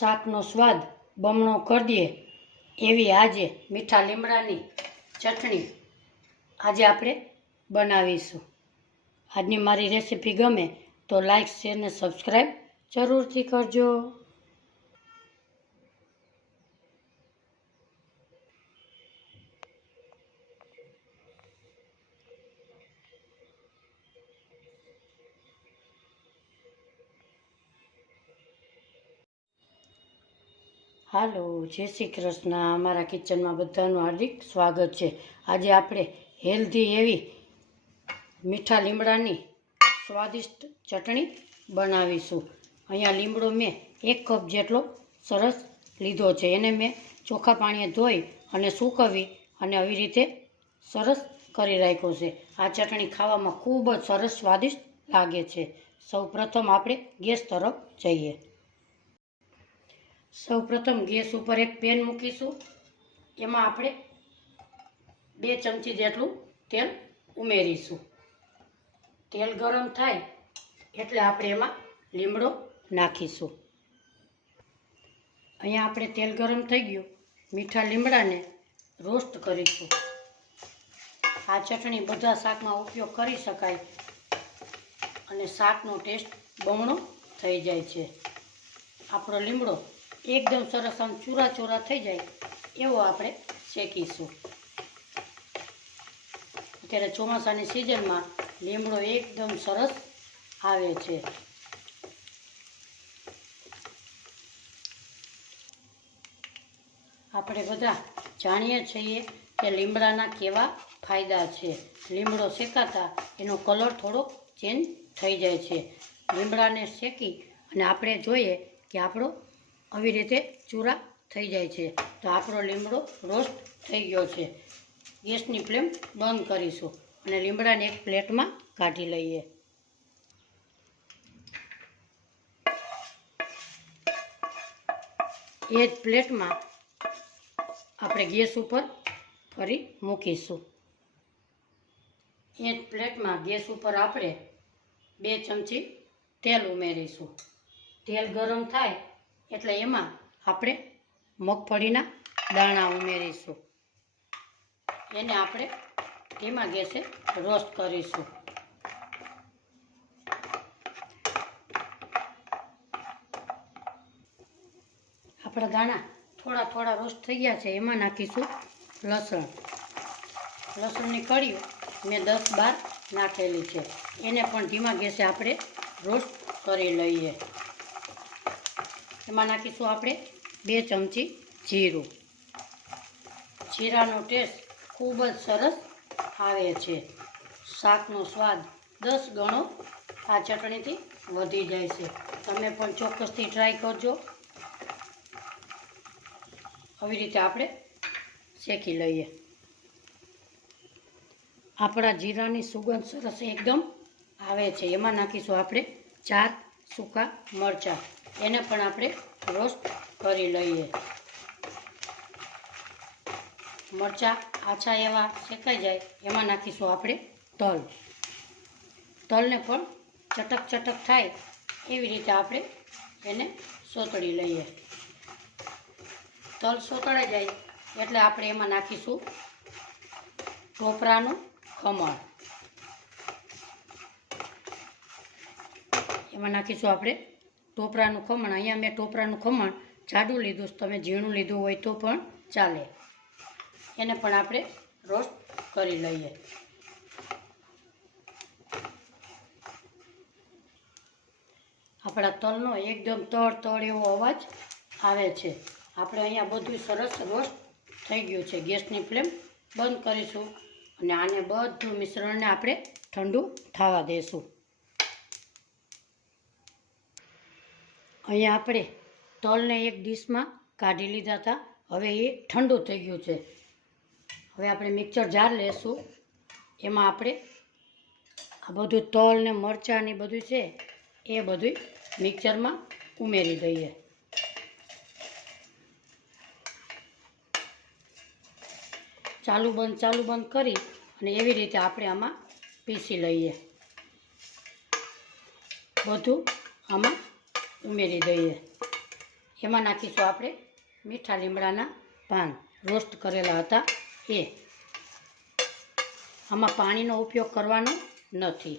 શાકનો સ્વાદ બમણો કરી દે એવી આજે મીઠા લીમડાની ચટણી આજે આપણે બનાવીશું। આજની મારી રેસીપી ગમે તો લાઈક શેર ને સબસ્ક્રાઈબ જરૂરથી કરજો। હાલો, જય શ્રી કૃષ્ણ। અમારા કિચનમાં બધાનું હાર્દિક સ્વાગત છે। આજે આપણે હેલ્ધી એવી મીઠા લીમડાની સ્વાદિષ્ટ ચટણી બનાવીશું। અહીંયા લીમડો મેં 1 કપ જેટલો સરસ લીધો છે। એને મેં ચોખ્ખા પાણીએ ધોઈ અને સૂકવી અને આવી રીતે સરસ કરી રાખ્યો છે। આ ચટણી ખાવામાં ખૂબ જ સરસ સ્વાદિષ્ટ લાગે છે। સૌપ્રથમ આપણે ગેસ તરફ જઈએ। સૌપ્રથમ ગેસ ઉપર એક પેન મૂકીશું। એમાં આપણે 2 ચમચી જેટલું તેલ ઉમેરીશું। તેલ ગરમ થાય એટલે આપણે એમાં લીમડો નાખીશું। અહીંયા આપણે તેલ ગરમ થઈ ગયું, મીઠા લીમડાને રોસ્ટ કરીશું। આ ચટણી બધા શાકમાં ઉપયોગ કરી શકાય અને શાકનો ટેસ્ટ બમણો થઈ જાય છે। આપણો લીમડો એકદમ સરસ આમ ચૂરા ચૂરા થઈ જાય એવો આપણે શેકીશું। અત્યારે ચોમાસાની સિઝનમાં લીમડો એકદમ સરસ આવે છે। આપણે બધા જાણીએ છીએ કે લીમડાના કેવા ફાયદા છે। લીમડો શેકાતા એનો કલર થોડો ચેન્જ થઈ જાય છે। લીમડાને શેકી અને આપણે જોઈએ કે આપણો આવી રીતે ચૂરા થઈ જાય છે તો આપણો લીમડો રોસ્ટ થઈ ગયો છે। ગેસની ફ્લેમ બંધ કરીશું અને લીમડાને એક પ્લેટમાં કાઢી લઈએ। એ જ પ્લેટમાં આપણે ગેસ ઉપર ફરી મૂકીશું। એ જ પ્લેટમાં ગેસ ઉપર આપણે 2 ચમચી તેલ ઉમેરીશું। તેલ ગરમ થાય એટલે એમાં આપણે મગફળીના દાણા ઉમેરીશું। એને આપણે ધીમા ગેસે રોસ્ટ કરીશું। આપણા દાણા થોડા થોડા રોસ્ટ થઈ ગયા છે। એમાં નાખીશું લસણ। લસણની કળીઓ મેં 10-12 નાખેલી છે। એને પણ ધીમા ગેસે આપણે રોસ્ટ કરી લઈએ। એમાં નાખીશું આપણે 2 ચમચી જીરું। જીરાનો ટેસ્ટ ખૂબ જ સરસ આવે છે। શાકનો સ્વાદ 10 ગણો આ ચટણીથી વધી જાય છે। તમે પણ ચોક્કસથી ટ્રાય કરજો। આવી રીતે આપણે શેકી લઈએ। આપણા જીરાની સુગંધ સરસ એકદમ આવે છે। એમાં નાખીશું આપણે 4 સૂકા મરચાં। એને પણ આપણે રોસ્ટ કરી લઈએ। મરચાં આછા એવા શેકાઈ જાય એમાં નાખીશું આપણે તલ। તલને પણ ચટક ચટક થાય એવી રીતે આપણે એને સોતળી લઈએ। તલ સોતળાઈ જાય એટલે આપણે એમાં નાખીશું ટોપરાનું ખમણ। એમાં નાખીશું આપણે ટોપરાનું ખમણ। અહીંયા મેં ટોપરાનું ખમણ જાડું લીધું છે, તમે ઝીણું લીધું હોય તો પણ ચાલે। એને પણ આપણે રોસ્ટ કરી લઈએ। આપણા તલનો એકદમ તળ એવો અવાજ આવે છે। આપણે અહીંયા બધું સરસ રોસ્ટ થઈ ગયું છે। ગેસની ફ્લેમ બંધ કરીશું અને આને બધું મિશ્રણને આપણે ઠંડુ થવા દઈશું। અહીંયા આપણે તલને એક ડીશમાં કાઢી લીધા હતા। હવે એ ઠંડુ થઈ ગયું છે। હવે આપણે મિક્સર જાર લેશું। એમાં આપણે આ બધું તલ ને મરચાં ને બધું છે એ બધું મિક્સરમાં ઉમેરી દઈએ। ચાલુ બંધ કરી અને એવી રીતે આપણે આમાં પીસી લઈએ। બધું આમાં ઉમેરી દઈએ। એમાં નાખીશું આપણે મીઠા લીમડાના પાન રોસ્ટ કરેલા હતા એ. આમાં પાણીનો ઉપયોગ કરવાનો નથી.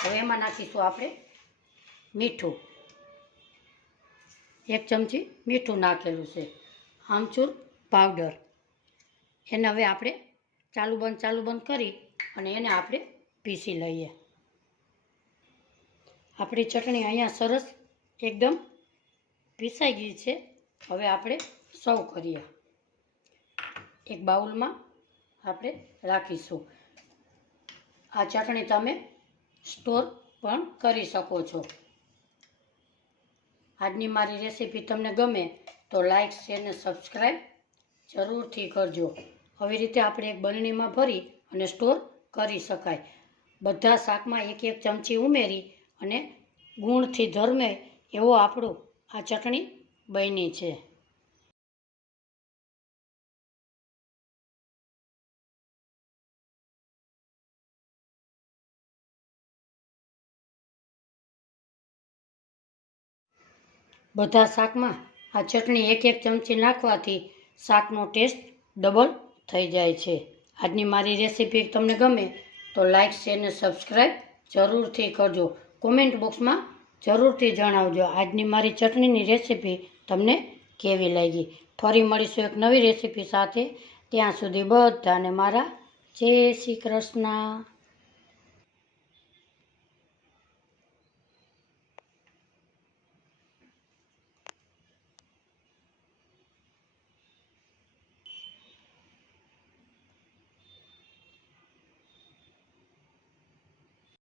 હવે એમાં નાખીશું આપણે મીઠું. 1 ચમચી મીઠું નાખેલું છે. આમચૂર પાવડર. એને હવે આપણે ચાલુ બંધ કરી અને એને આપણે પીસી લઈએ. આપણી ચટણી અહીંયા સરસ એકદમ પીસાઈ ગઈ છે. હવે આપણે સર્વ કરીએ. એક બાઉલમાં આપણે રાખીશું. આ ચટણી તમે સ્ટોર પણ કરી શકો છો. આજની મારી રેસીપી તમને ગમે તો લાઈક, શેર અને સબસ્ક્રાઈબ જરૂરથી કરજો. આવી રીતે આપણે એક બરણીમાં ભરી અને સ્ટોર કરી શકાય. બધા શાકમાં 1-1 ચમચી ઉમેરી અને ગુણથી ધરમે એવો આપણું આ ચટણી બની છે. બધા શાકમાં આ ચટણી 1-1 ચમચી નાખવાથી શાકનો ટેસ્ટ ડબલ થઈ જાય છે. આજની મારી રેસીપી તમને ગમે તો લાઈક, શેર અને સબસ્ક્રાઈબ જરૂરથી કરજો. કોમેન્ટ બોક્સમાં જરૂરથી જણાવજો આજની મારી ચટણીની રેસીપી તમને કેવી લાગી. ફરી મળીશું એક નવી રેસીપી સાથે. ત્યાં સુધી બધાને મારા જય શ્રી કૃષ્ણ.